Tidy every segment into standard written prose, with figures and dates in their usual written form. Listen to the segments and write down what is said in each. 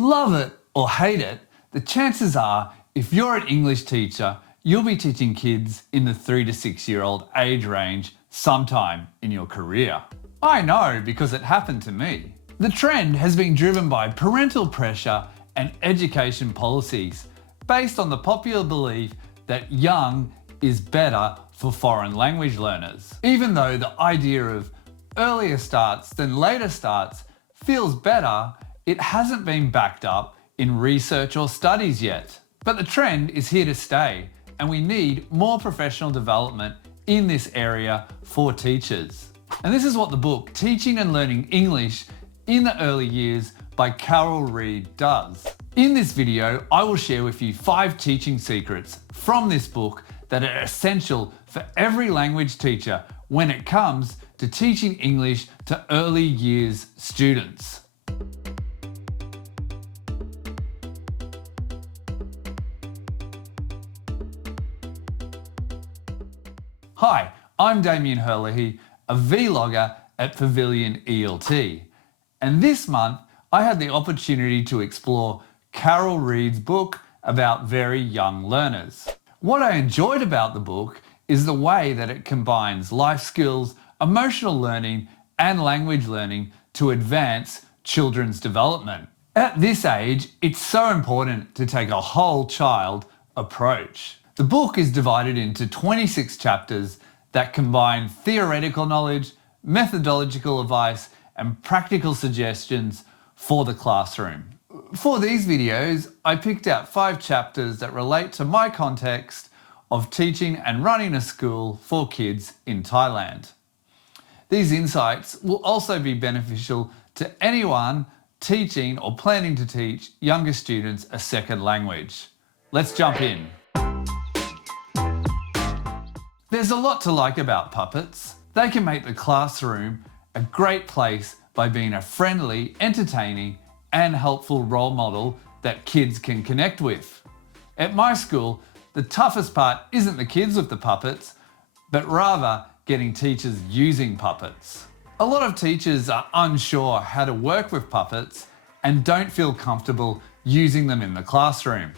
Love it or hate it, the chances are if you're an English teacher, you'll be teaching kids in the 3 to 6 year old age range sometime in your career. I know because it happened to me. The trend has been driven by parental pressure and education policies based on the popular belief that young is better for foreign language learners. Even though the idea of earlier starts than later starts feels better, it hasn't been backed up in research or studies yet. But the trend is here to stay, and we need more professional development in this area for teachers. And this is what the book Teaching and Learning English in the Early Years by Carol Reed does. In this video, I will share with you 5 teaching secrets from this book that are essential for every language teacher when it comes to teaching English to early years students. Hi, I'm Damien Herlihy, a vlogger at Pavilion ELT, and this month I had the opportunity to explore Carol Reed's book about very young learners. What I enjoyed about the book is the way that it combines life skills, emotional learning, and language learning to advance children's development. At this age, it's so important to take a whole child approach. The book is divided into 26 chapters that combine theoretical knowledge, methodological advice, and practical suggestions for the classroom. For these videos, I picked out 5 chapters that relate to my context of teaching and running a school for kids in Thailand. These insights will also be beneficial to anyone teaching or planning to teach younger students a second language. Let's jump in. There's a lot to like about puppets. They can make the classroom a great place by being a friendly, entertaining, and helpful role model that kids can connect with. At my school, the toughest part isn't the kids with the puppets, but rather getting teachers using puppets. A lot of teachers are unsure how to work with puppets and don't feel comfortable using them in the classroom.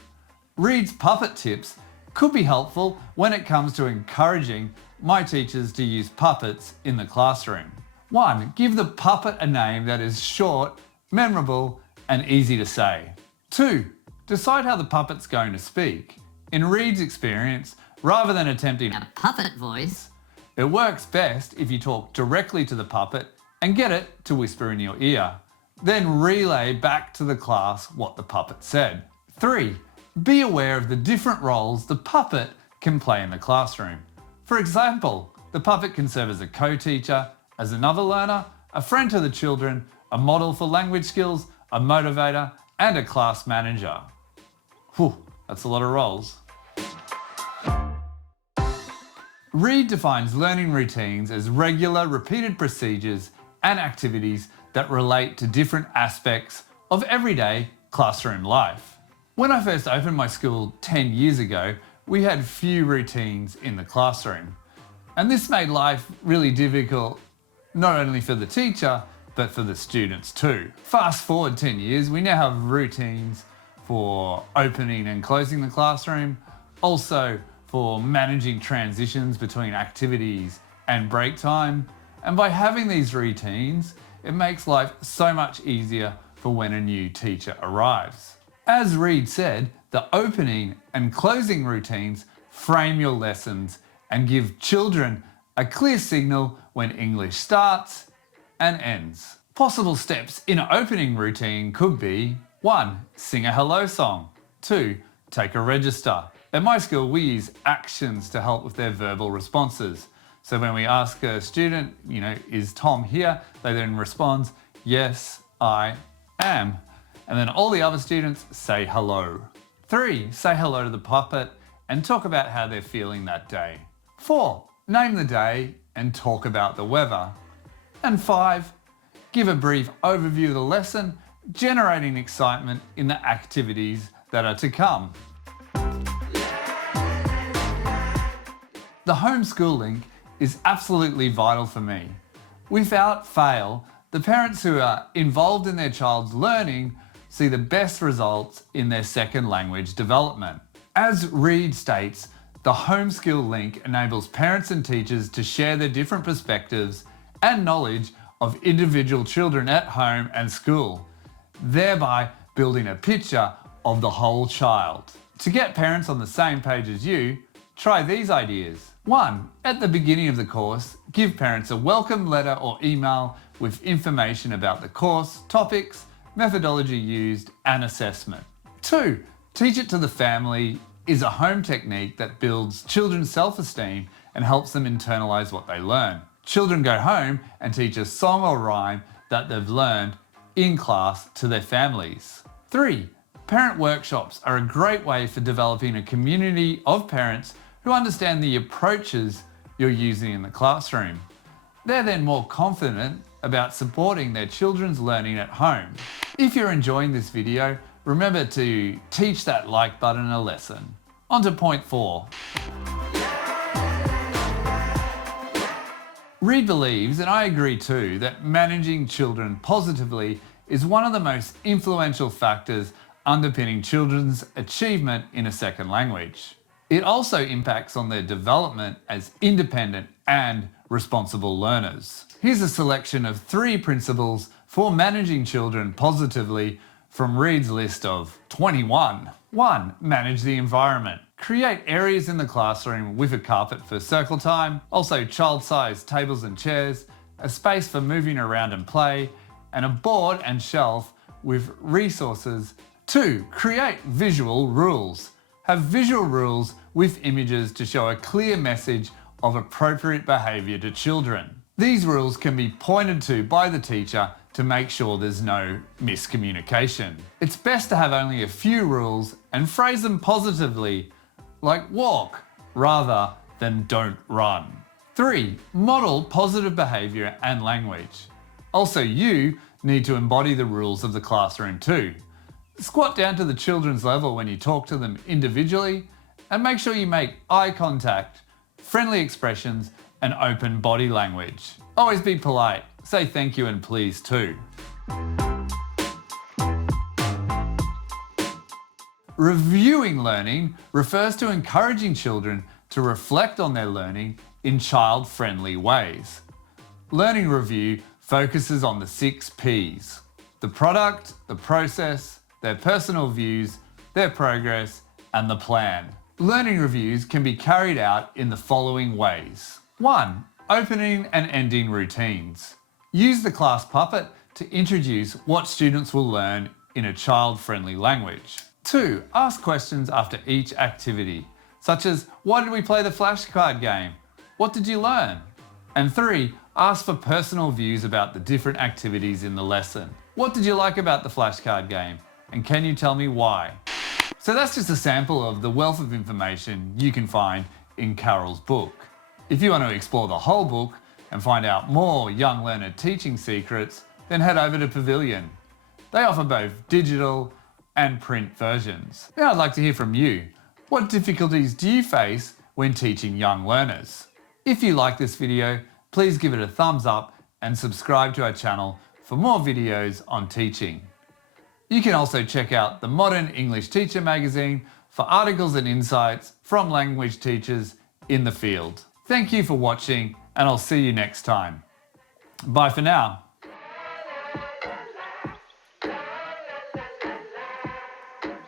Reed's puppet tips could be helpful when it comes to encouraging my teachers to use puppets in the classroom. 1. Give the puppet a name that is short, memorable, and easy to say. 2. Decide how the puppet's going to speak. In Reed's experience, rather than attempting a puppet voice, it works best if you talk directly to the puppet and get it to whisper in your ear. Then relay back to the class what the puppet said. 3. Be aware of the different roles the puppet can play in the classroom. For example, the puppet can serve as a co-teacher, as another learner, a friend to the children, a model for language skills, a motivator, and a class manager. Whew, that's a lot of roles. Reed defines learning routines as regular, repeated procedures and activities that relate to different aspects of everyday classroom life. When I first opened my school 10 years ago, we had few routines in the classroom. And this made life really difficult, not only for the teacher, but for the students too. Fast forward 10 years, we now have routines for opening and closing the classroom, also for managing transitions between activities and break time. And by having these routines, it makes life so much easier for when a new teacher arrives. As Reed said, the opening and closing routines frame your lessons and give children a clear signal when English starts and ends. Possible steps in an opening routine could be 1. Sing a hello song. 2. Take a register. At my school, we use actions to help with their verbal responses. So when we ask a student, is Tom here? They then respond, yes, I am. And then all the other students say hello. 3. Say hello to the puppet and talk about how they're feeling that day. 4. Name the day and talk about the weather. And 5. Give a brief overview of the lesson, generating excitement in the activities that are to come. The homeschool link is absolutely vital for me. Without fail, the parents who are involved in their child's learning see the best results in their second language development. As Reed states, the Home Skill link enables parents and teachers to share their different perspectives and knowledge of individual children at home and school, thereby building a picture of the whole child. To get parents on the same page as you, try these ideas. 1. At the beginning of the course, give parents a welcome letter or email with information about the course, topics, methodology used, and assessment. 2. Teach it to the family is a home technique that builds children's self-esteem and helps them internalize what they learn. Children go home and teach a song or rhyme that they've learned in class to their families. 3. Parent workshops are a great way for developing a community of parents who understand the approaches you're using in the classroom. They're then more confident about supporting their children's learning at home. If you're enjoying this video, remember to teach that like button a lesson. On to point 4. Reed believes, and I agree too, that managing children positively is one of the most influential factors underpinning children's achievement in a second language. It also impacts on their development as independent and responsible learners. Here's a selection of 3 principles for managing children positively from Reed's list of 21. 1. Manage the environment. Create areas in the classroom with a carpet for circle time, also child-sized tables and chairs, a space for moving around and play, and a board and shelf with resources. 2. Create visual rules. Have visual rules with images to show a clear message of appropriate behaviour to children. These rules can be pointed to by the teacher to make sure there's no miscommunication. It's best to have only a few rules and phrase them positively, like walk, rather than don't run. 3. Model positive behaviour and language. Also, you need to embody the rules of the classroom too. Squat down to the children's level when you talk to them individually, and make sure you make eye contact, friendly expressions, and open body language. Always be polite, say thank you and please too. Reviewing learning refers to encouraging children to reflect on their learning in child-friendly ways. Learning review focuses on the 6 Ps: the product, the process, their personal views, their progress, and the plan. Learning reviews can be carried out in the following ways. 1. Opening and ending routines. Use the class puppet to introduce what students will learn in a child-friendly language. 2. Ask questions after each activity, such as, why did we play the flashcard game? What did you learn? And 3. Ask for personal views about the different activities in the lesson. What did you like about the flashcard game? And can you tell me why? So that's just a sample of the wealth of information you can find in Carol's book. If you want to explore the whole book and find out more young learner teaching secrets, then head over to Pavilion. They offer both digital and print versions. Now I'd like to hear from you. What difficulties do you face when teaching young learners? If you like this video, please give it a thumbs up and subscribe to our channel for more videos on teaching. You can also check out the Modern English Teacher magazine for articles and insights from language teachers in the field. Thank you for watching, and I'll see you next time. Bye for now.